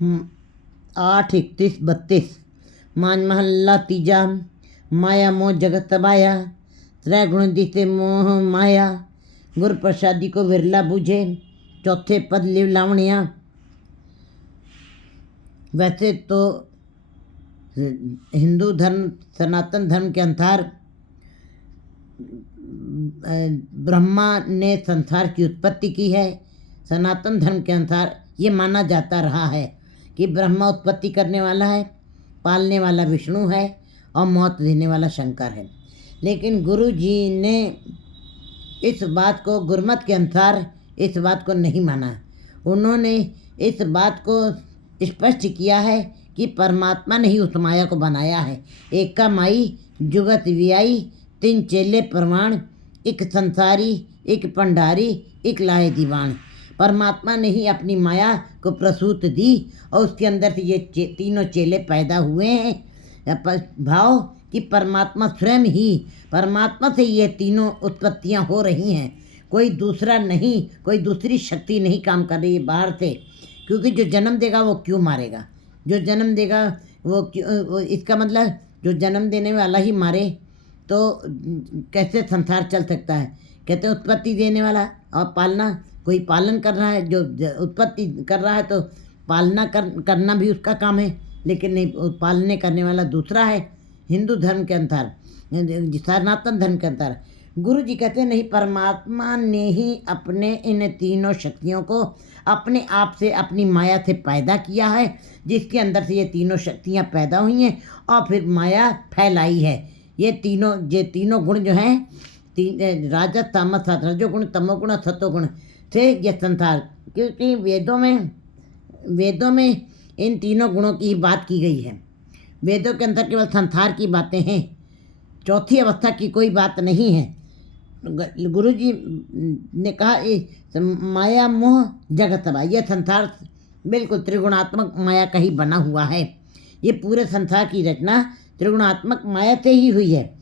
8:31-32 मान महल्ला तीजा। माया मोह जगत तबाया, त्रै गुण दिते मोह माया, गुर प्रसादी को विरला बूझे, चौथे पद लिव लावणिया। वैसे तो हिंदू धर्म सनातन धर्म के अनुसार ब्रह्मा ने संसार की उत्पत्ति की है। सनातन धर्म के अनुसार ये माना जाता रहा है कि ब्रह्मा उत्पत्ति करने वाला है, पालने वाला विष्णु है और मौत देने वाला शंकर है। लेकिन गुरु जी ने इस बात को गुरमत के अनुसार इस बात को नहीं माना। उन्होंने इस बात को स्पष्ट किया है कि परमात्मा ने ही उस माया को बनाया है। एक का माई जुगत वियाई, तीन चेले प्रमाण, एक संसारी, एक पंडारी, एक लाए दीवान। परमात्मा ने ही अपनी माया को प्रसूत दी और उसके अंदर से ये तीनों चेले पैदा हुए हैं। भाव कि परमात्मा स्वयं ही, परमात्मा से ये तीनों उत्पत्तियां हो रही हैं। कोई दूसरा नहीं, कोई दूसरी शक्ति नहीं काम कर रही है बाहर से। क्योंकि जो जन्म देगा वो क्यों मारेगा, जो जन्म देगा वो क्यों, इसका मतलब जो जन्म देने वाला ही मारे तो कैसे संसार चल सकता है। कहते हैं उत्पत्ति देने वाला और पालना, कोई पालन कर रहा है, जो उत्पत्ति कर रहा है तो पालना करना भी उसका काम है, लेकिन नहीं, पालने करने वाला दूसरा है। हिंदू धर्म के अनुसार, सनातन धर्म के अनुसार गुरु जी कहते हैं नहीं, परमात्मा ने ही अपने इन तीनों शक्तियों को अपने आप से, अपनी माया से पैदा किया है, जिसके अंदर से ये तीनों शक्तियाँ पैदा हुई हैं और फिर माया फैलाई है। ये तीनों गुण जो हैं, राजस तामस रजोगुण तमोगुण और सतोगुण से ये संसार, क्योंकि वेदों में इन तीनों गुणों की बात की गई है। वेदों के अंदर केवल संसार की बातें हैं, चौथी अवस्था की कोई बात नहीं है। गुरु जी ने कहा माया मोह जगत तबाह, यह संसार बिल्कुल त्रिगुणात्मक माया का ही बना हुआ है। ये पूरे संसार की रचना त्रिगुणात्मक माया से ही हुई है,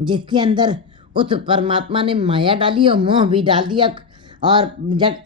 जिसके अंदर उस परमात्मा ने माया डाली और मोह भी डाल दिया और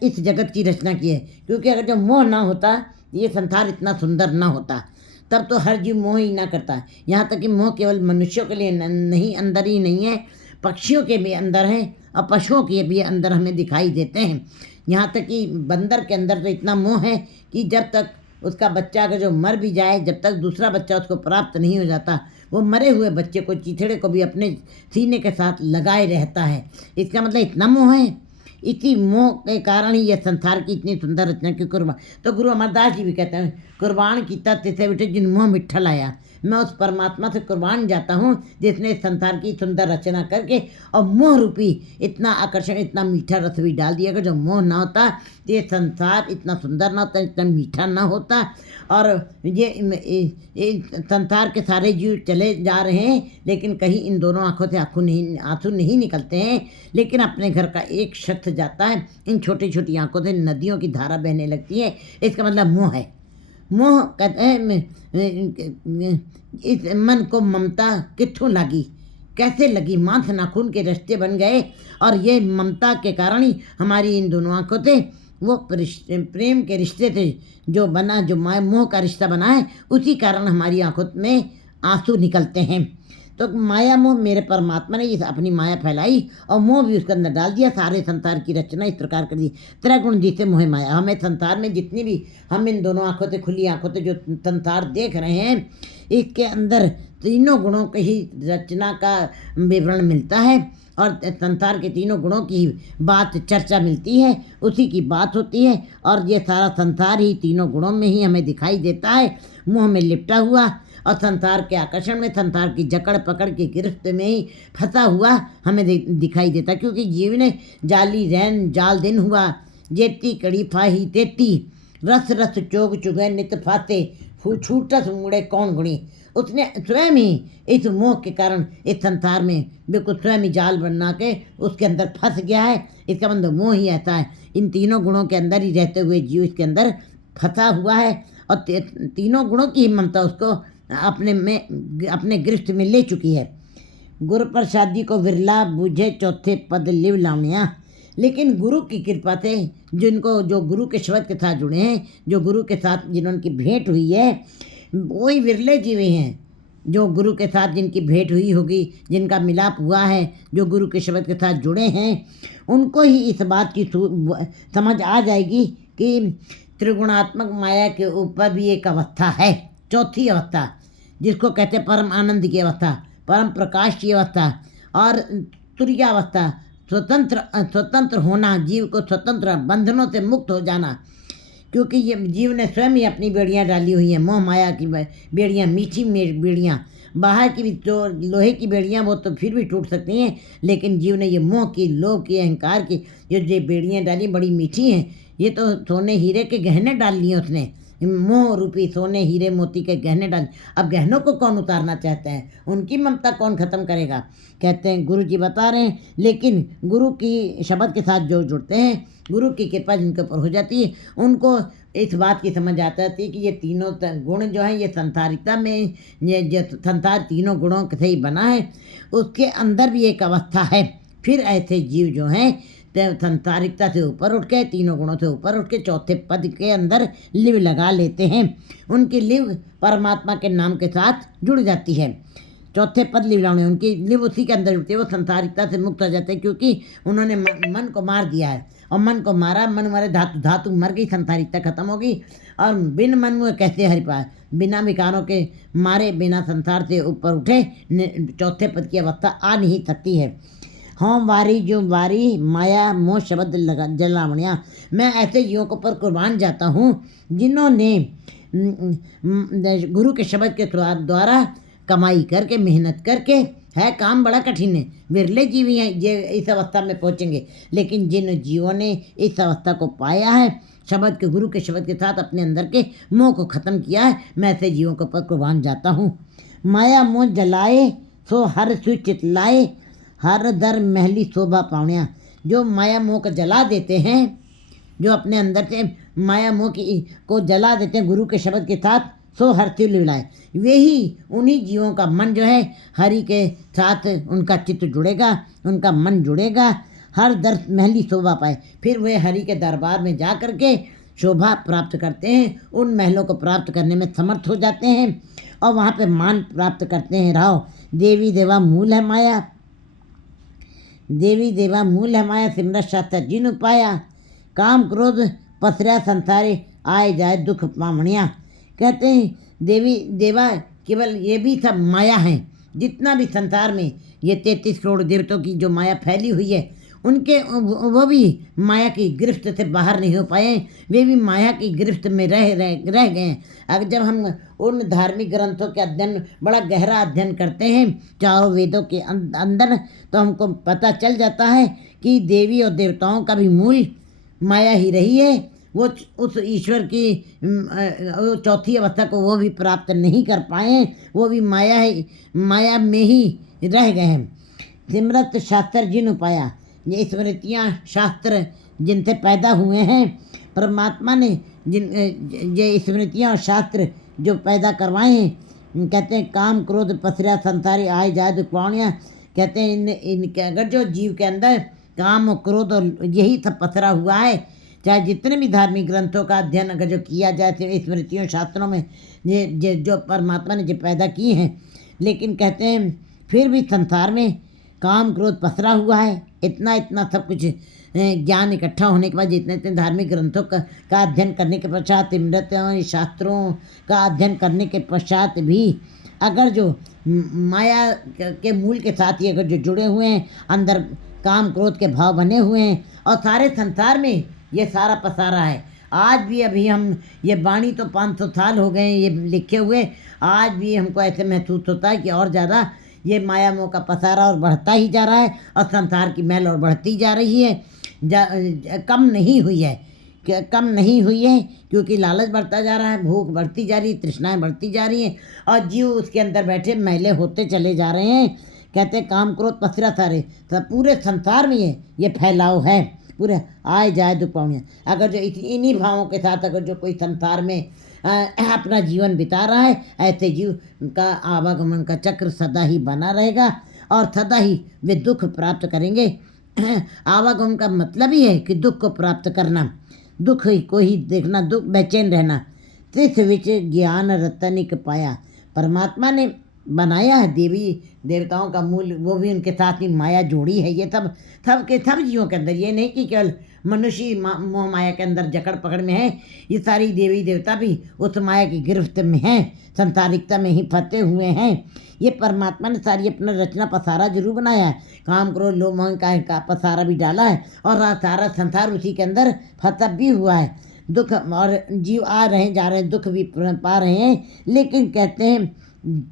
इस जगत की रचना की है। क्योंकि अगर जो मोह ना होता ये संसार इतना सुंदर ना होता। तब तो हर जीव मोह ही ना करता। यहाँ तक कि मोह केवल मनुष्यों के लिए नहीं, अंदर ही नहीं है, पक्षियों के भी अंदर है और पशुओं के भी अंदर हमें दिखाई देते हैं। यहाँ तक कि बंदर के अंदर तो इतना मोह है कि जब तक उसका बच्चा अगर जो मर भी जाए, जब तक दूसरा बच्चा उसको प्राप्त नहीं हो जाता, वो मरे हुए बच्चे को, चीथड़े को भी अपने सीने के साथ लगाए रहता है। इसका मतलब इतना मोह है। इसी मोह के कारण ही यह संसार की इतनी सुंदर रचना की कुर्बान। तो गुरु अमरदास जी भी कहते हैं, कुर्बान कीता तिसे बिटे जिन मोह मिठा लाया। मैं उस परमात्मा से कुर्बान जाता हूँ जिसने संसार की सुंदर रचना करके और मोह रूपी इतना आकर्षण, इतना मीठा रस भी डाल दिया। अगर जो मोह ना होता तो ये संसार इतना सुंदर ना होता, इतना मीठा ना होता। और ये संसार के सारे जीव चले जा रहे हैं, लेकिन कहीं इन दोनों आँखों से आंसू नहीं निकलते हैं। लेकिन अपने घर का एक शख्स जाता है, इन छोटी छोटी आँखों से नदियों की धारा बहने लगती है। इसका मतलब मोह है। मोह कहते हैं इस मन को ममता कित्थों लगी, कैसे लगी, मांस नाखून के रिश्ते बन गए। और ये ममता के कारण ही हमारी इन दोनों आँखों से वो प्रेम के रिश्ते थे जो बना, जो मोह का रिश्ता बना है, उसी कारण हमारी आंखों में आंसू निकलते हैं। तो माया मोह, मेरे परमात्मा ने अपनी माया फैलाई और मोह भी उसके अंदर डाल दिया। सारे संसार की रचना इस प्रकार कर दी। त्रैगुण जीते मोह माया। हमें संसार में जितनी भी, हम इन दोनों आंखों से, खुली आंखों से जो संसार देख रहे हैं, इसके अंदर तीनों गुणों की ही रचना का विवरण मिलता है और संसार के तीनों गुणों की बात, चर्चा मिलती है, उसी की बात होती है। और ये सारा संसार ही तीनों गुणों में ही हमें दिखाई देता है, मोह में लिपटा हुआ और संसार के आकर्षण में, संसार की जकड़ पकड़ के गिरफ्त में ही फंसा हुआ हमें दिखाई देता। क्योंकि जीव ने जाली रैन जाल दिन हुआ, जेती कड़ी फाही तेती, रस रस चोग चुगे नित फाते, छूटस मुड़े कौन गुणी। उसने स्वयं ही इस मोह के कारण इस संसार में बिल्कुल स्वयं ही जाल बना के उसके अंदर फंस गया है। इसका मतलब मोह ही ऐसा है, इन तीनों गुणों के अंदर ही रहते हुए जीव इसके अंदर फंसा हुआ है और तीनों गुणों की ही ममता उसको अपने गिरफ्त में ले चुकी है। गुरु प्रसादी को विरला बूझे चौथे पद लिव लावनिया। लेकिन गुरु की कृपा से जिनको जो गुरु के शब्द के साथ जुड़े हैं, जो गुरु के साथ जिनकी भेंट हुई है, वही विरले जीव हैं जो गुरु के साथ जिनकी भेंट हुई होगी, जिनका मिलाप हुआ है, जो गुरु के शब्द के साथ जुड़े हैं, उनको ही इस बात की समझ आ जाएगी कि त्रिगुणात्मक माया के ऊपर भी एक अवस्था है, चौथी अवस्था, जिसको कहते हैं परम आनंद की अवस्था, परम प्रकाश की अवस्था और तुरीयावस्था, स्वतंत्र होना, जीव को स्वतंत्र, बंधनों से मुक्त हो जाना। क्योंकि ये जीव ने स्वयं ही अपनी बेड़ियाँ डाली हुई हैं, मोह माया की बेड़ियाँ, मीठी बेड़ियाँ। बाहर की भी जो लोहे की बेड़ियाँ वो तो फिर भी टूट सकती हैं, लेकिन जीव ने ये मोह की, लोभ की, अहंकार की जो बेड़ियाँ डाली बड़ी मीठी हैं। ये तो सोने हीरे के गहने डाल लिए उसने, मोह रूपी सोने हीरे मोती के गहने डाल। अब गहनों को कौन उतारना चाहता है, उनकी ममता कौन खत्म करेगा। कहते हैं गुरु जी बता रहे हैं, लेकिन गुरु की शब्द के साथ जो जुड़ते हैं, गुरु की कृपा जिनके ऊपर हो जाती है, उनको इस बात की समझ आ जाती है कि ये तीनों गुण जो हैं, ये संसारिकता में, ये जो संसार तीनों गुणों से ही बना है, उसके अंदर भी एक अवस्था है। फिर ऐसे जीव जो हैं संसारिकता से ऊपर उठ के, तीनों गुणों से ऊपर उठ के चौथे पद के अंदर लिव लगा लेते हैं। उनकी लिव परमात्मा के नाम के साथ जुड़ जाती है। चौथे पद लिव लाने, उनकी लिव उसी के अंदर जुड़ती है। वो संसारिकता से मुक्त हो जाते हैं, क्योंकि उन्होंने मन को मार दिया है। और मन को मारा, मन मारे धातु मर गई, संसारिकता खत्म होगी। और बिन मन में कैसे हरि पाए, बिना विकारों के मारे, बिना संसार से ऊपर उठे चौथे पद की अवस्था आ नहीं सकती है। हाँ वारी जो वारी माया मोह शब्द लगा जलावणिया, मैं ऐसे जीवों को पर कुर्बान जाता हूँ जिन्होंने गुरु के शब्द के द्वारा कमाई करके, मेहनत करके, है काम बड़ा कठिन है, विरले जीवी हैं ये इस अवस्था में पहुँचेंगे। लेकिन जिन जीवों ने इस अवस्था को पाया है, शब्द के, गुरु के शब्द के साथ अपने अंदर के मोह को ख़त्म किया है, मैं ऐसे जीवों को पर कुर्बान जाता हूँ। माया मोह जलाए सो हर सुई चितलाए, हर दर महली शोभा पावणिया। जो माया मोह को जला देते हैं, जो अपने अंदर से माया मोह को जला देते हैं गुरु के शब्द के साथ, सो हरती लिलाए, वे ही उन्हीं जीवों का मन जो है हरि के साथ उनका चित्त जुड़ेगा, उनका मन जुड़ेगा, हर दर महली शोभा पाए। फिर वे हरि के दरबार में जा कर के शोभा प्राप्त करते हैं, उन महलों को प्राप्त करने में समर्थ हो जाते हैं और वहाँ पे मान प्राप्त करते हैं। राव देवी देवा मूल है माया, देवी देवा मूल है माया, सिमरत शास्त्र जिन उपाया, काम क्रोध पसरा संसारे, आए जाए दुख पावणिया। कहते हैं देवी देवा केवल ये भी सब माया है। जितना भी संसार में ये 33 करोड़ देवताओं की जो माया फैली हुई है, उनके वो भी माया की गिरफ्त से बाहर नहीं हो पाए, वे भी माया की गिरफ्त में रह गए हैं। अगर जब हम उन धार्मिक ग्रंथों के अध्ययन, बड़ा गहरा अध्ययन करते हैं चारों वेदों के अंदर, तो हमको पता चल जाता है कि देवी और देवताओं का भी मूल माया ही रही है। वो उस ईश्वर की चौथी अवस्था को वो भी प्राप्त नहीं कर पाए, वो भी माया में ही रह गए हैं। सिमरत शास्त्र जिन उपाया, ये स्मृतियाँ शास्त्र जिनसे पैदा हुए हैं, परमात्मा ने जिन ये स्मृतियाँ और शास्त्र जो पैदा करवाए हैं। कहते हैं काम क्रोध पसरा संसारी, आए जाए दुखवाणिया। कहते हैं इनके अगर जो जीव के अंदर काम और क्रोध और यही सब पसरा हुआ है, चाहे जितने भी धार्मिक ग्रंथों का अध्ययन अगर जो किया जाए स्मृतियों शास्त्रों में, ये जो परमात्मा ने जो पैदा किए हैं, लेकिन कहते हैं फिर भी संसार में काम क्रोध पसरा हुआ है। इतना सब कुछ ज्ञान इकट्ठा होने के बाद, जितने इतने धार्मिक ग्रंथों का अध्ययन करने के पश्चात, स्मृतियों शास्त्रों का अध्ययन करने के पश्चात भी अगर जो माया के मूल के साथ ही अगर जो जुड़े हुए हैं, अंदर काम क्रोध के भाव बने हुए हैं और सारे संसार में ये सारा पसारा है। आज भी अभी हम ये वाणी तो 500 साल हो गए ये लिखे हुए, आज भी हमको ऐसे महसूस होता है कि और ज़्यादा ये माया मोह का पसारा और बढ़ता ही जा रहा है और संसार की मैल और बढ़ती जा रही है, कम नहीं हुई है। कम नहीं हुई है क्योंकि लालच बढ़ता जा रहा है, भूख बढ़ती जा रही है, तृष्णाएँ बढ़ती जा रही हैं और जीव उसके अंदर बैठे मैले होते चले जा रहे हैं। कहते हैं काम क्रोध पसरा सारे, तो पूरे संसार में ये फैलाव है, पूरे आए जाए दुपौनिया। अगर जो इन्हीं भावों के साथ अगर जो कोई संसार में अपना जीवन बिता रहा है, ऐसे जीव का आवागमन का चक्र सदा ही बना रहेगा और सदा ही वे दुख प्राप्त करेंगे। आवागमन का मतलब ही है कि दुख को प्राप्त करना, दुख को ही देखना, दुख बेचैन रहना। त्रिस विच ज्ञान रतनिक पाया, परमात्मा ने बनाया है देवी देवताओं का मूल, वो भी उनके साथ ही माया जोड़ी है। ये सब सब के सब जीवों के अंदर, ये नहीं कि केवल मनुष्य मोह माया के अंदर जकड़ पकड़ में है। ये सारी देवी देवता भी उस माया की गिरफ्त में हैं, संसारिकता में ही फंसे हुए हैं। ये परमात्मा ने सारी अपना रचना पसारा जरूर बनाया है, काम क्रोध लोभ मोह का पसारा भी डाला है, और सारा संसार उसी के अंदर फंसा भी हुआ है। दुख और जीव आ रहे हैं जा रहे हैं, दुख भी पा रहे हैं, लेकिन कहते हैं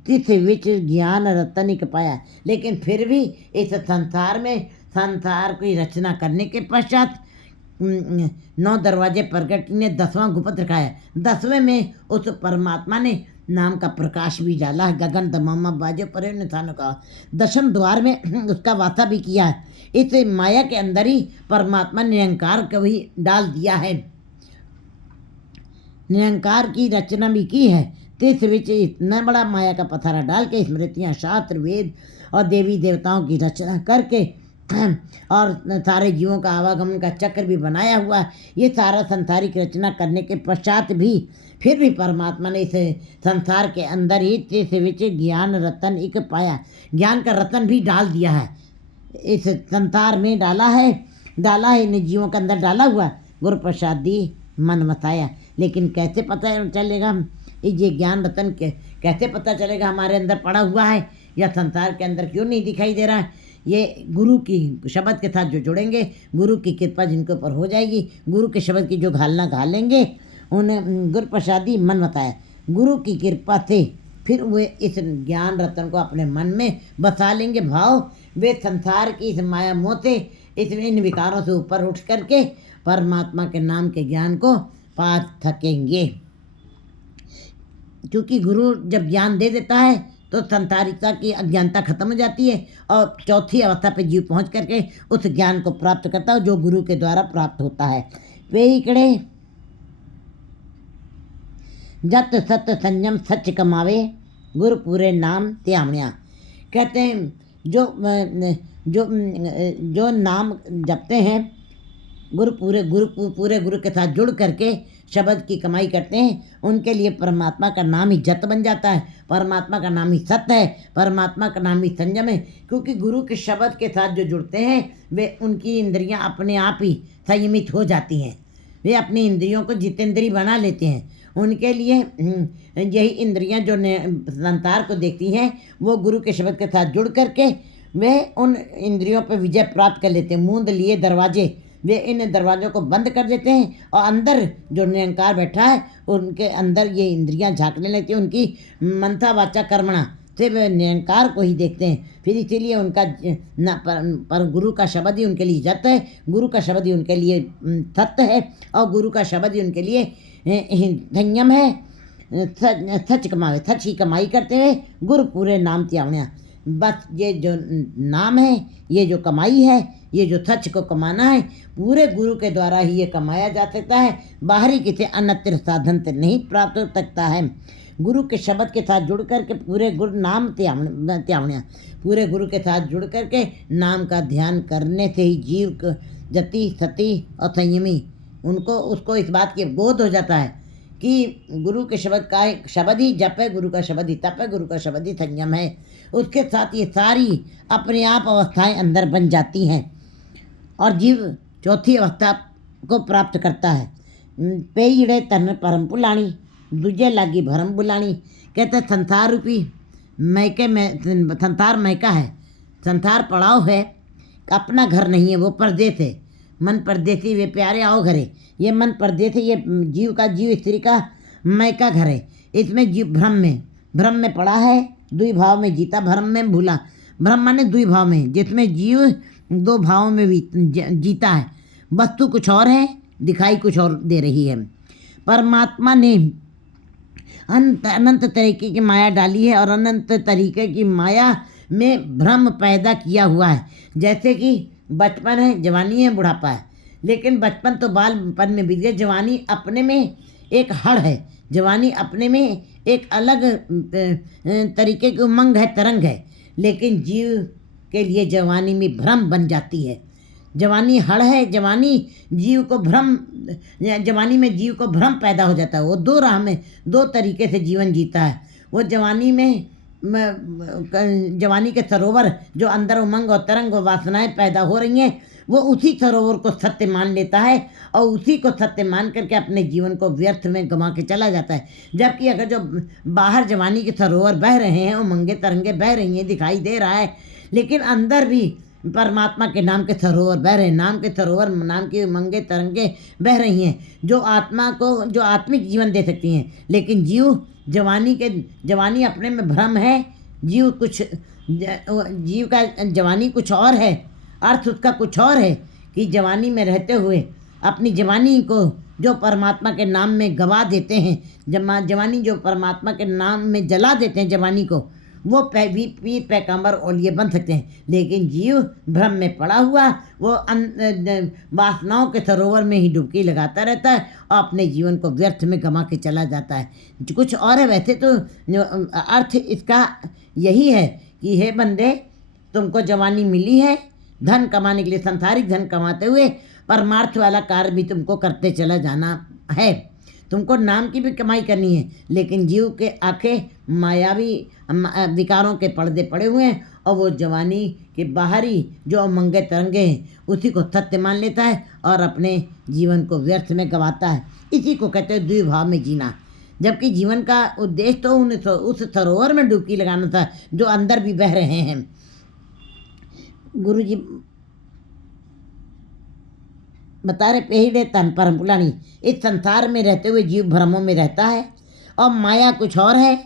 तिस विच ज्ञान रतनिक पाया। लेकिन फिर भी इस संसार में, संसार की रचना करने के पश्चात 9 दरवाजे प्रकट ने 10वां गुप्त रखा है। 10वें में उस परमात्मा ने नाम का प्रकाश भी डाला है। गगन दमामा बाजे परे ने थानो का 10वें द्वार में उसका वासा भी किया है। इस माया के अंदर ही परमात्मा ने निरंकार को भी डाल दिया है, निरंकार की रचना भी की है। तिस विच इतना बड़ा माया का पथारा डाल के स्मृतियाँ, शास्त्र, वेद और देवी देवताओं की रचना करके और सारे जीवों का आवागमन का चक्र भी बनाया हुआ है। ये सारा संसारिक रचना करने के पश्चात भी फिर भी परमात्मा ने इस संसार के अंदर ही तिस विच ज्ञान रतन एक पाया, ज्ञान का रतन भी डाल दिया है, इस संसार में डाला है इन जीवों के अंदर डाला हुआ। गुरु प्रसादी मन मताया। लेकिन कैसे पता चलेगा ये ज्ञान रतन कैसे पता चलेगा हमारे अंदर पड़ा हुआ है या संसार के अंदर क्यों नहीं दिखाई दे रहा है? ये गुरु की शब्द के साथ जो जुड़ेंगे, गुरु की कृपा जिनके ऊपर हो जाएगी, गुरु के शब्द की जो घालना घाल लेंगे, उन्हें गुरु प्रसादी मन बताया। गुरु की कृपा से फिर वे इस ज्ञान रतन को अपने मन में बसा लेंगे भाव। वे संसार की इस माया मोह से, इन विकारों से ऊपर उठ करके परमात्मा के नाम के ज्ञान को पा सकेंगे। क्योंकि गुरु जब ज्ञान दे देता है तो संसारिकता की अज्ञानता खत्म हो जाती है और चौथी अवस्था पे जीव पहुंच करके उस ज्ञान को प्राप्त करता है जो गुरु के द्वारा प्राप्त होता है। वे इकड़े जत सत संयम सच कमावे, गुरु पूरे नाम त्यामण्या। कहते हैं जो नाम जपते हैं, गुरु गुरु के साथ जुड़ करके शब्द की कमाई करते हैं, उनके लिए परमात्मा का नाम ही जत बन जाता है, परमात्मा का नाम ही सत्य है, परमात्मा का नाम ही संयम है। क्योंकि गुरु के शब्द के साथ जो जुड़ते हैं वे उनकी इंद्रियां अपने आप ही संयमित हो जाती हैं, वे अपनी इंद्रियों को जितेंद्रीय बना लेते हैं। उनके लिए यही इंद्रियां जो संसार को देखती हैं वो गुरु के शब्द के साथ जुड़ करके वे उन इंद्रियों पर विजय प्राप्त कर लेते हैं। मूंद लिए दरवाजे, वे इन दरवाज़ों को बंद कर देते हैं और अंदर जो निरंकार बैठा है उनके अंदर ये इंद्रियां झांकने लगती हैं। उनकी मनसा वाचा कर्मणा से वे निरंकार को ही देखते हैं। फिर इसीलिए उनका पर गुरु का शब्द ही उनके लिए जत है, गुरु का शब्द ही उनके लिए सत्य है और गुरु का शब्द ही उनके लिए संयम है। सच कमावे, सच ही कमाई करते हुए गुरु पूरे नाम त्यावण्या। बस ये जो नाम है, ये जो कमाई है, ये जो सच को कमाना है, पूरे गुरु के द्वारा ही ये कमाया जा सकता है। बाहरी किसी अन्यत्र साधन से नहीं प्राप्त हो सकता है। गुरु के शब्द के साथ जुड़ करके पूरे गुरु नाम त्यावण्या, पूरे गुरु के साथ जुड़ करके नाम का ध्यान करने से ही जीव जति सती और संयमी उसको इस बात की बोध हो जाता है कि गुरु के शब्द का शब्द ही जप है, गुरु का शब्द ही तप है, गुरु का शब्द ही संयम है। उसके साथ ये सारी अपने आप अवस्थाएं अंदर बन जाती हैं और जीव चौथी अवस्था को प्राप्त करता है। पेड़े तन परम पुलाणी, दूजे लागी भरम बुलाणी। कहते संसार रूपी मैके में, संसार मैका है, संसार पड़ाव है, अपना घर नहीं है, वो परदेश है। मन परदेसी वे प्यारे आओ घरे, ये मन परदेश है, ये जीव स्त्री का मैका घर है। इसमें जीव भ्रम में पड़ा है, दुई भाव में जीता, भ्रम में भूला। भ्रम माने दुई भाव में, जिसमें जीव दो भावों में जीता है। वस्तु कुछ और है, दिखाई कुछ और दे रही है। परमात्मा ने अनंत तरीके की माया डाली है और अनंत तरीके की माया में भ्रम पैदा किया हुआ है। जैसे कि बचपन है, जवानी है, बुढ़ापा है। लेकिन बचपन तो बालपन में बीत गया, जवानी अपने में एक हड़ है, जवानी अपने में एक अलग तरीके की उमंग है, तरंग है। लेकिन जीव के लिए जवानी में भ्रम बन जाती है। जवानी हड़ है। जवानी जीव को भ्रम, जवानी में जीव को भ्रम पैदा हो जाता है। वो दो राह में, दो तरीके से जीवन जीता है। वो जवानी में जवानी के सरोवर जो अंदर उमंग और तरंग और वासनाएं पैदा हो रही हैं, वो उसी सरोवर को सत्य मान लेता है और उसी को सत्य मान करके अपने जीवन को व्यर्थ में गंवा के चला जाता है। जबकि अगर जो बाहर जवानी के सरोवर बह रहे हैं, उमंगे तरंगे बह रही हैं, दिखाई दे रहा है, लेकिन अंदर भी परमात्मा के नाम के सरोवर बह रहे हैं। नाम के सरोवर, नाम की उमंगे तरंगे बह रही हैं जो आत्मा को, जो आत्मिक जीवन दे सकती हैं। लेकिन जवानी अपने में भ्रम है। जीव का जवानी कुछ और है, अर्थ उसका कुछ और है कि जवानी में रहते हुए अपनी जवानी को जो परमात्मा के नाम में गवा देते हैं, जवानी जो परमात्मा के नाम में जला देते हैं जवानी को, वो पीर पैगंबर औलिये बन सकते हैं। लेकिन जीव भ्रम में पड़ा हुआ वो वासनाओं के सरोवर में ही डुबकी लगाता रहता है और अपने जीवन को व्यर्थ में गंवा के चला जाता है। कुछ और है। वैसे तो अर्थ इसका यही है कि हे बंदे, तुमको जवानी मिली है धन कमाने के लिए, सांसारिक धन कमाते हुए परमार्थ वाला कार्य भी तुमको करते चला जाना है। तुमको नाम की भी कमाई करनी है, लेकिन जीव के आंखें मायावी विकारों के पर्दे पड़े हुए हैं और वो जवानी के बाहरी जो अमंगे तरंगे हैं उसी को सत्य मान लेता है और अपने जीवन को व्यर्थ में गंवाता है। इसी को कहते हैं द्विभाव में जीना। जबकि जीवन का उद्देश्य तो उस सरोवर में डुबकी लगाना था जो अंदर भी बह रहे हैं। गुरु जी बता रहे पेहिड़े तन परम पुलानी, इस संसार में रहते हुए जीव भ्रमों में रहता है और माया कुछ और है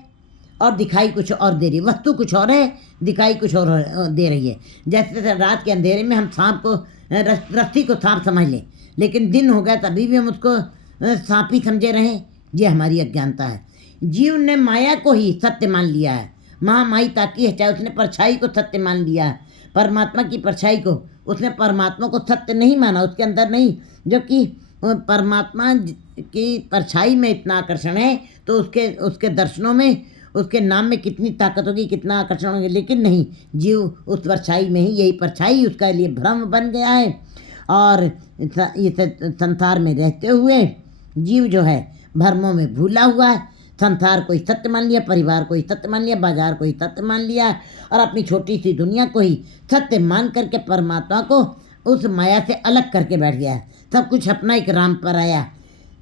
और दिखाई कुछ और दे रही है। वस्तु कुछ और है, दिखाई कुछ और दे रही है। जैसे रात के अंधेरे में हम सांप को, रस्सी को सांप समझ लें, लेकिन दिन हो गया तभी भी हम उसको सांप ही समझे रहें, ये हमारी अज्ञानता है। जीव ने माया को ही सत्य मान लिया है। महामाई ताकी है, चाहे उसने परछाई को सत्य मान लिया है, परमात्मा की परछाई को। उसने परमात्मा को सत्य नहीं माना, उसके अंदर नहीं। जबकि परमात्मा की परछाई में इतना आकर्षण है तो उसके दर्शनों में, उसके नाम में कितनी ताकत होगी, कितना आकर्षण होगी। लेकिन नहीं, जीव उस परछाई में ही, यही परछाई उसका लिए भ्रम बन गया है। और ये संसार में रहते हुए जीव जो है भ्रमों में भूला हुआ है। संसार को ही सत्य मान लिया, परिवार को ही सत्य मान लिया, बाजार को ही सत्य मान लिया और अपनी छोटी सी दुनिया को ही सत्य मान करके परमात्मा को उस माया से अलग करके बैठ गया है। सब कुछ अपना एक राम पर आया,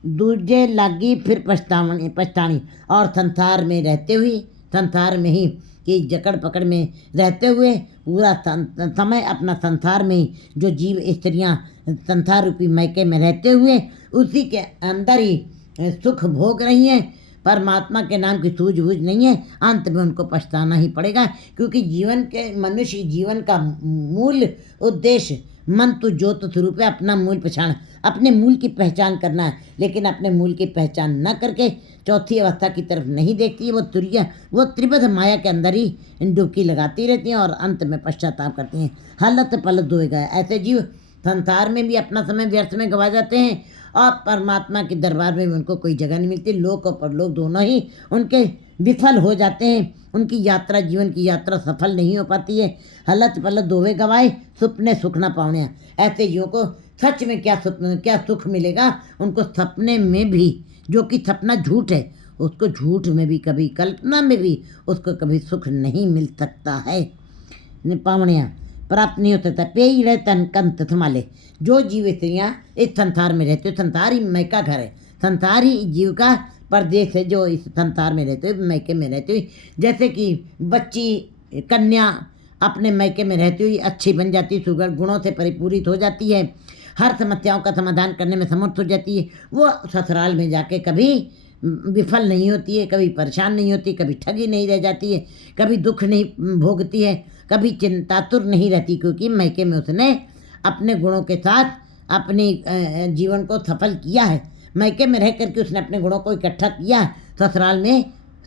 दूजे लागी फिर पछतानी। और संसार में रहते हुए, संसार में ही कि जकड़ पकड़ में रहते हुए पूरा समय अपना संसार में ही जो जीव स्त्रियाँ संसार रूपी मैके में रहते हुए उसी के अंदर ही सुख भोग रही हैं। परमात्मा के नाम की सूझबूझ नहीं है, अंत में उनको पछताना ही पड़ेगा। क्योंकि मनुष्य जीवन का मूल उद्देश्य मन तो ज्योत स्वरूप है, अपना मूल पहचान, अपने मूल की पहचान करना है। लेकिन अपने मूल की पहचान न करके चौथी अवस्था की तरफ नहीं देखती है। वो त्रिपद माया के अंदर ही डुबकी लगाती रहती हैं और अंत में पश्चाताप करती हैं। हालत पलट धोएगा। ऐसे जीव संसार में भी अपना समय व्यर्थ में गवा जाते हैं और परमात्मा के दरबार में भी उनको कोई जगह नहीं मिलती। लोक और परलोक दोनों ही उनके विफल हो जाते हैं। उनकी यात्रा, जीवन की यात्रा सफल नहीं हो पाती है। हलत पलत दोवे गवाए, सुपने सुख न पावने। ऐसे जीवों को सच में क्या सुख मिलेगा? उनको सपने में भी, जो कि सपना झूठ है, उसको झूठ में भी, कभी कल्पना में भी उसको कभी सुख नहीं मिल सकता है। पावणिया प्राप्त नहीं हो सकता। पेई रहे तन कंत थमाले। जो जीव स्त्रियाँ इस संसार में रहते हो, संसार ही मैका घर है, संसार ही जीव का परदेश है। जो इस संसार में रहते हुए, मैके में रहते हुए, जैसे कि बच्ची कन्या अपने मैके में रहती हुई अच्छी बन जाती है, सुगढ़ गुणों से परिपूरित हो जाती है, हर समस्याओं का समाधान करने में समर्थ हो जाती है। वो ससुराल में जाके कभी विफल नहीं होती है, कभी परेशान नहीं होती, कभी ठगी नहीं रह जाती है, कभी दुख नहीं भोगती है, कभी चिंतातुर नहीं रहती। क्योंकि मैके में उसने अपने गुणों के साथ अपने जीवन को सफल किया है। मैके में रह करके उसने अपने गुणों को इकट्ठा किया है, ससुराल में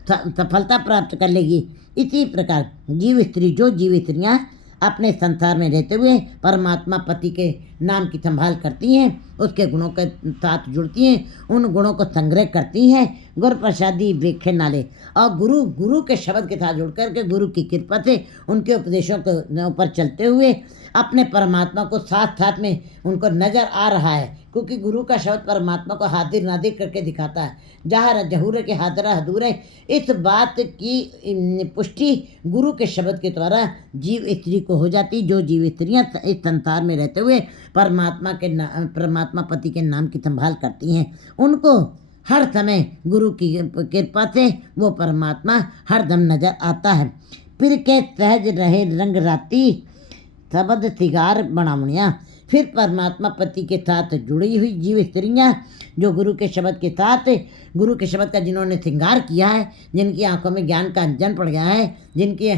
सफलता प्राप्त कर लेगी। इसी प्रकार जो जीव स्त्रियाँ अपने संसार में रहते हुए परमात्मा पति के नाम की संभाल करती हैं, उसके गुणों के साथ जुड़ती हैं, उन गुणों को संग्रह करती हैं। गुरु प्रसादी वेखे नाले, और गुरु के शब्द के साथ जुड़ करके गुरु की कृपा से उनके उपदेशों के ऊपर चलते हुए अपने परमात्मा को साथ साथ में उनको नज़र आ रहा है, क्योंकि गुरु का शब्द परमात्मा को हाजिर नादिर करके दिखाता है। जहाँ जहूर के हादरा हदूर है, इस बात की पुष्टि गुरु के शब्द के द्वारा जीव स्त्री को हो जाती। जो जीव स्त्रियाँ इस संसार में रहते हुए परमात्मा पति के नाम की संभाल करती हैं, उनको हर समय गुरु की कृपा से वो परमात्मा हर दम नजर आता है। फिर के सहज रहे रंग राती सबद सिगार बनावनिया। फिर परमात्मा पति के साथ जुड़ी हुई जीव स्त्रियाँ जो गुरु के शब्द के साथ, गुरु के शब्द का जिन्होंने श्रृंगार किया है, जिनकी आंखों में ज्ञान का अंजन पड़ गया है, जिनके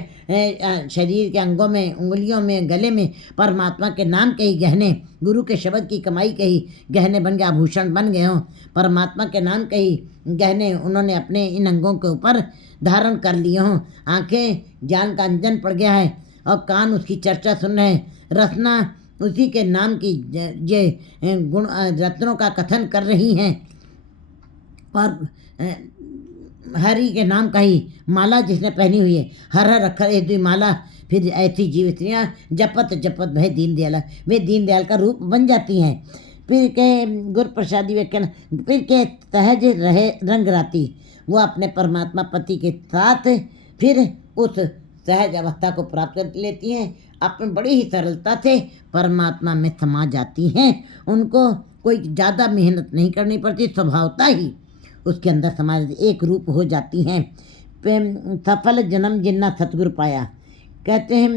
शरीर के अंगों में, उंगलियों में, गले में परमात्मा के नाम के ही गहने, गुरु के शब्द की कमाई के ही गहने बन गए, आभूषण बन गए हों, परमात्मा के नाम के ही गहने उन्होंने अपने इन अंगों के ऊपर धारण कर लिए हों, आंखें ज्ञान का अंजन पड़ गया है और कान उसकी चर्चा सुन रहे हैं, रसना उसी के नाम की ये गुण रत्नों का कथन कर रही हैं, और हरि के नाम का ही माला जिसने पहनी हुई है, हर हर अक्षर एक दुई माला। फिर ऐसी जीव स्त्रियाँ जपत जपत भय दीनदयाल, वे दीनदयाल का रूप बन जाती हैं। फिर के गुरु प्रसादी व्याख्यान, फिर के सहज रहे रंग राती, वो अपने परमात्मा पति के साथ फिर उस सहज अवस्था को प्राप्त कर लेती हैं, अपने बड़ी ही सरलता से परमात्मा में समा जाती हैं। उनको कोई ज़्यादा मेहनत नहीं करनी पड़ती, स्वभावता ही उसके अंदर समाज एक रूप हो जाती हैं। सफल जन्म जिन्ना सतगुरु पाया, कहते हैं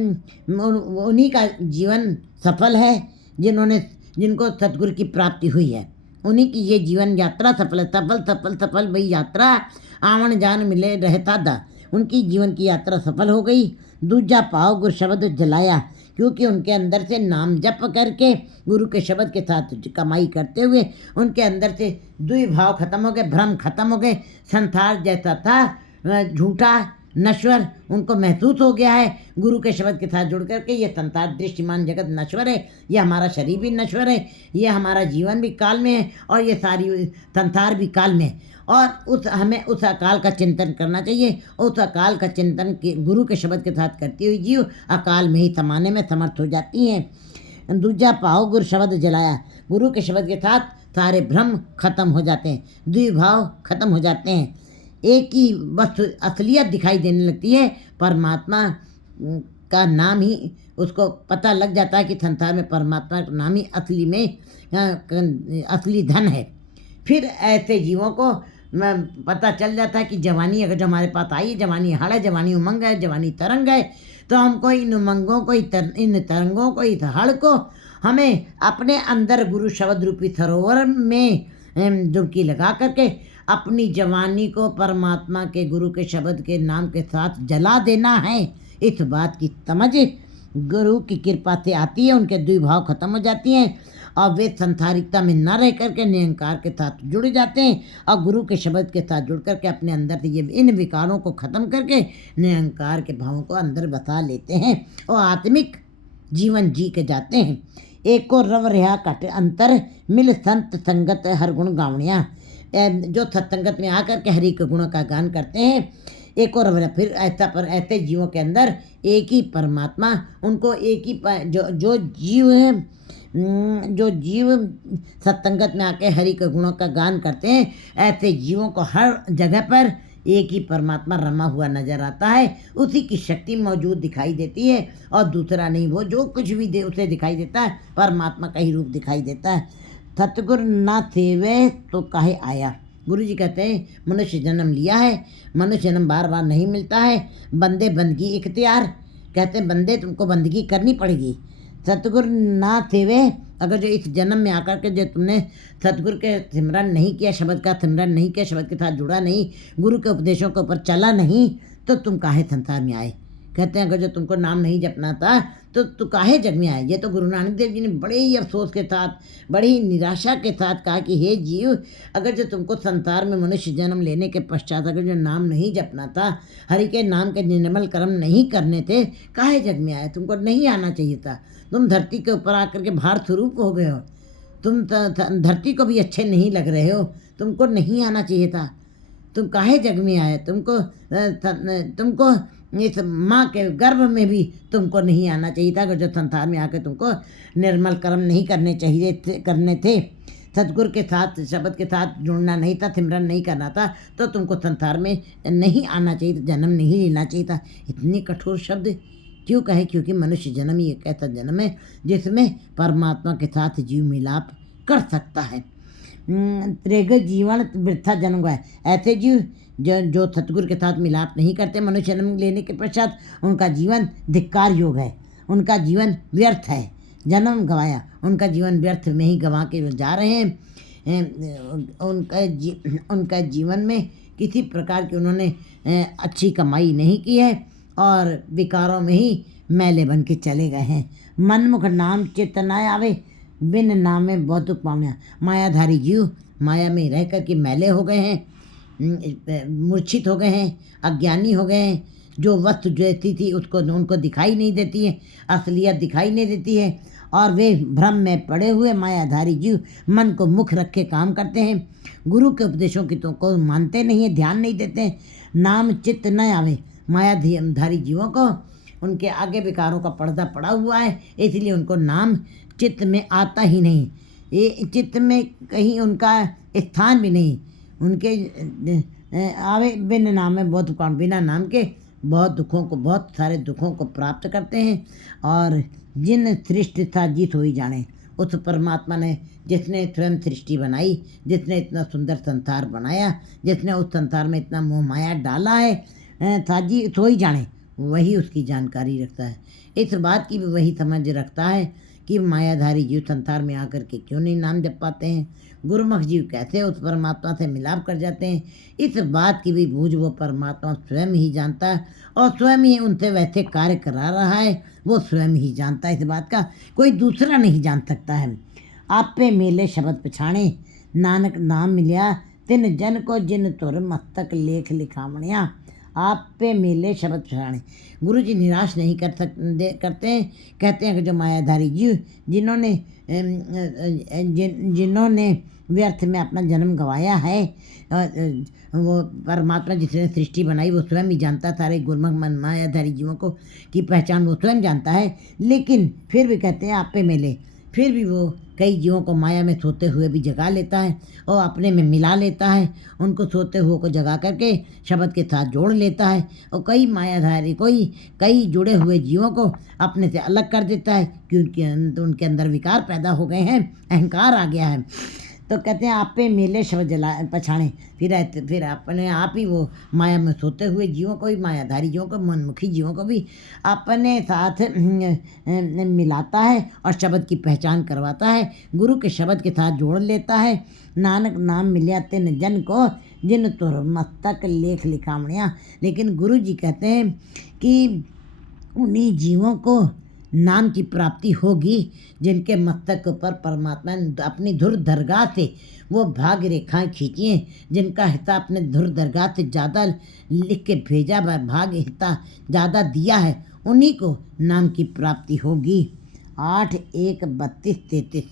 उन्हीं का जीवन सफल है जिनको सतगुरु की प्राप्ति हुई है, उन्हीं की ये जीवन यात्रा सफल है। सफल सफल सफल वही यात्रा आवन जान मिले रहता दा, उनकी जीवन की यात्रा सफल हो गई। दूजा पाव गुरु शब्द जलाया, क्योंकि उनके अंदर से नाम जप करके गुरु के शब्द के साथ कमाई करते हुए उनके अंदर से द्विभाव खत्म हो गए, भ्रम खत्म हो गए। संसार जैसा था झूठा नश्वर उनको महसूस हो गया है। गुरु के शब्द के साथ जुड़ करके ये संसार दृष्टिमान जगत नश्वर है, ये हमारा शरीर भी नश्वर है, ये हमारा जीवन भी काल में है और ये सारी संसार भी काल में है। और हमें उस अकाल का चिंतन करना चाहिए। उस अकाल का चिंतन गुरु के शब्द के साथ करती हुई जीव अकाल में ही समाने में समर्थ हो जाती हैं। दूजा पाओ गुरु शब्द जलाया, गुरु के शब्द के साथ सारे भ्रम खत्म हो जाते हैं, द्विभाव खत्म हो जाते हैं, एक ही वस्तु असलियत दिखाई देने लगती है। परमात्मा का नाम ही उसको पता लग जाता है कि संसार में परमात्मा का नाम ही असली में असली धन है। फिर ऐसे जीवों को पता चल जाता है कि जवानी अगर जो हमारे पास आई, जवानी हड़ है, जवानी उमंग है, जवानी तरंग है, तो हमको इन उमंगों को, इन तरंगों को, इस हड़ को हमें अपने अंदर गुरु शब्द रूपी सरोवर में डुबकी लगा करके अपनी जवानी को परमात्मा के गुरु के शब्द के नाम के साथ जला देना है। इस बात की समझ गुरु की कृपा से आती है, उनके द्विभाव खत्म हो जाती हैं और वे संसारिकता में न रह करके निरंकार के साथ जुड़ जाते हैं और गुरु के शब्द के साथ जुड़ करके अपने अंदर से ये इन विकारों को खत्म करके निरंकार के भावों को अंदर बसा लेते हैं और आत्मिक जीवन जी के जाते हैं। एक को रव रहा कट अंतर मिल संत संगत हर गुण गावणिया, जो सत्संगत में आकर के हरि के गुणों का गान करते हैं। एक और फिर ऐसे जीवों के अंदर एक ही परमात्मा, उनको एक ही जो जीव सत्संगत में आके हरि के गुणों का गान करते हैं, ऐसे जीवों को हर जगह पर एक ही परमात्मा रमा हुआ नजर आता है। उसी की शक्ति मौजूद दिखाई देती है और दूसरा नहीं, वो जो कुछ भी दे उसे दिखाई देता है, परमात्मा का ही रूप दिखाई देता है। सतगुरु ना सेवे तो काहे आया, गुरु जी कहते हैं मनुष्य जन्म लिया है, मनुष्य जन्म बार बार नहीं मिलता है, बंदे बंदगी इख्तियार, कहते हैं बंदे तुमको बंदगी करनी पड़ेगी। सतगुरु ना सेवे, अगर जो इस जन्म में आकर के जो तुमने सतगुरु के सिमरन नहीं किया, शब्द का सिमरन नहीं किया, शब्द के साथ जुड़ा नहीं, गुरु के उपदेशों के ऊपर चला नहीं, तो तुम काहे संसार में आए। कहते हैं अगर जो तुमको नाम नहीं जपना था तो तू काहे जग में आए। ये तो गुरु नानक देव जी ने बड़े ही अफसोस के साथ, बड़ी ही निराशा के साथ कहा कि हे जीव, अगर जो तुमको संसार में मनुष्य जन्म लेने के पश्चात अगर जो नाम नहीं जपना था, हरि के नाम के निर्मल कर्म नहीं करने थे, काहे जग में आए। तुमको नहीं आना चाहिए था। तुम धरती के ऊपर आकर के भार स्वरूप हो गए हो। तुम धरती को भी अच्छे नहीं लग रहे हो। तुमको नहीं आना चाहिए था। तुम काहे जग में आए। तुमको इस माँ के गर्भ में भी तुमको नहीं आना चाहिए था। अगर जो संसार में आकर तुमको निर्मल कर्म नहीं करने थे, सतगुरु के साथ, शब्द के साथ जुड़ना नहीं था, सिमरन नहीं करना था, तो तुमको संसार में नहीं आना चाहिए था, जन्म नहीं लेना चाहिए था। इतने कठोर शब्द क्यों कहे? क्योंकि मनुष्य जन्म ही एक ऐसा जन्म है जिसमें परमात्मा के साथ जीव मिलाप कर सकता है। त्रेग जीवन वृथा जन्म है। ऐसे जीव जो सतगुरु के साथ मिलाप नहीं करते, मनुष्य जन्म लेने के पश्चात उनका जीवन धिक्कार योग है, उनका जीवन व्यर्थ है। जन्म गंवाया, उनका जीवन व्यर्थ में ही गंवा के जा रहे हैं। उनका जीवन में किसी प्रकार की उन्होंने अच्छी कमाई नहीं की है और विकारों में ही मैले बन के चले गए हैं। मनमुख नाम चित्त न आवे, बिन नामे बहुत पावना। मायाधारी जीव माया में रह कर के मैले हो गए हैं, मूर्छित हो गए हैं, अज्ञानी हो गए हैं। जो वस्तु जैसी थी उसको उनको दिखाई नहीं देती है, असलियत दिखाई नहीं देती है, और वे भ्रम में पड़े हुए मायाधारी जीव मन को मुख रख के काम करते हैं। गुरु के उपदेशों की तो को मानते नहीं है, ध्यान नहीं देते हैं। नाम चित्त न आवे। मायाधारी जीवों को उनके आगे विकारों का पर्दा पड़ा हुआ है, इसलिए उनको नाम चित्त में आता ही नहीं। ये चित्त में कहीं उनका स्थान भी नहीं। उनके आवे बिन नाम में बहुत कौन, बिना नाम के बहुत सारे दुखों को प्राप्त करते हैं। और जिन सृष्टि था जीत हो ही जाने। उस परमात्मा ने, जिसने स्वयं सृष्टि बनाई, जिसने इतना सुंदर संसार बनाया, जिसने उस संसार में इतना मोह माया डाला है, साजी सो ही जाने, वही उसकी जानकारी रखता है। इस बात की भी वही समझ रखता है कि मायाधारी जीव संसार में आकर के क्यों नहीं नाम जप पाते हैं, गुरुमुख जीव कैसे उस परमात्मा से मिलाप कर जाते हैं। इस बात की भी बूझ वो परमात्मा स्वयं ही जानता है, और स्वयं ही उनसे वैसे कार्य करा रहा है, वो स्वयं ही जानता है। इस बात का कोई दूसरा नहीं जान सकता है। आप पे मेले शब्द पछाणे, नानक नाम मिलिया तिन जन को, जिन तुर मस्तक लेख लिखावणिया। आप पे मेले शब्द पछाणे। गुरु जी निराश नहीं करते हैं। कहते हैं कि जो मायाधारी जीव जिन्होंने व्यर्थ में अपना जन्म गंवाया है, वो परमात्मा जिसने सृष्टि बनाई वो स्वयं ही जानता है। सारे गुरमुख मन मायाधारी जीवों को की पहचान वो स्वयं जानता है, लेकिन फिर भी कहते हैं आप पे मेले। फिर भी वो कई जीवों को माया में सोते हुए भी जगा लेता है और अपने में मिला लेता है। उनको सोते हुए को जगा करके शब्द के साथ जोड़ लेता है, और कई जुड़े हुए जीवों को अपने से अलग कर देता है, क्योंकि उनके अंदर विकार पैदा हो गए हैं, अहंकार आ गया है। तो कहते हैं आप पे मेले शब्द पछाणे। फिर अपने आप ही वो माया में सोते हुए जीवों को भी, मायाधारी जीवों को, मनमुखी जीवों को भी अपने साथ मिलाता है और शब्द की पहचान करवाता है। गुरु के शब्द के साथ जोड़ लेता है। नानक नाम मिलिया तिन जन को, जिन तुर मस्तक लेख लिखावणिया। लेकिन गुरु जी कहते हैं कि उन्हीं जीवों को नाम की प्राप्ति होगी जिनके मस्तक पर परमात्मा ने अपनी धुर दरगाह से वो भाग्य रेखाएं खींची हैं, जिनका हिस्सा अपने धुर दरगाह से ज़्यादा लिख के भेजा, भाग्य हिस्सा ज़्यादा दिया है, उन्हीं को नाम की प्राप्ति होगी। 8 1 32 33।